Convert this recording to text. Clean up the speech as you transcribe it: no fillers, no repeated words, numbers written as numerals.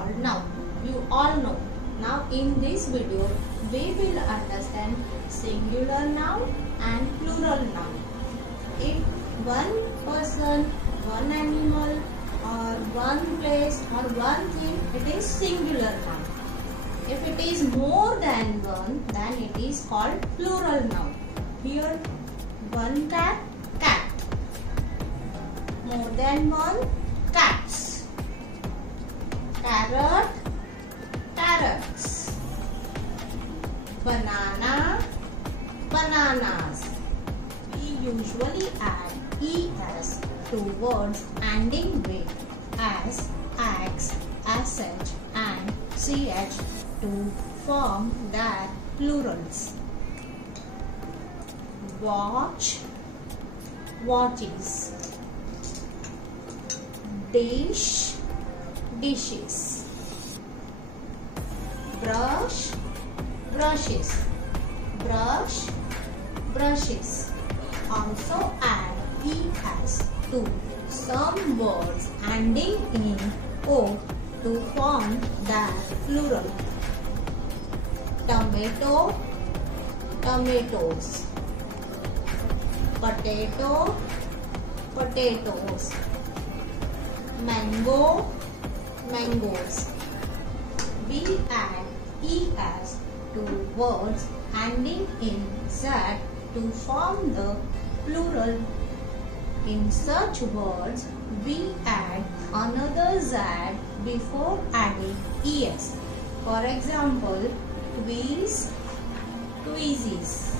called noun. You all know. Now in this video we will understand singular noun and plural noun. If one person, one animal or one place or one thing, it is singular noun. If it is more than one, then it is called plural noun. Here one cat, cat. More than one, cats. Carrot, carrots. Banana, bananas. We usually add es to words ending with s, x, sh and ch to form their plurals. Watch, watches. Dish, dishes. Brush, brushes. Brush, brushes. Also add es to some words ending in o to form their plural. Tomato, tomatoes. Potato, potatoes. Mango, mangoes. We add es to words ending in z to form the plural. In such words, we add another z before adding es. For example, quiz, quizzes.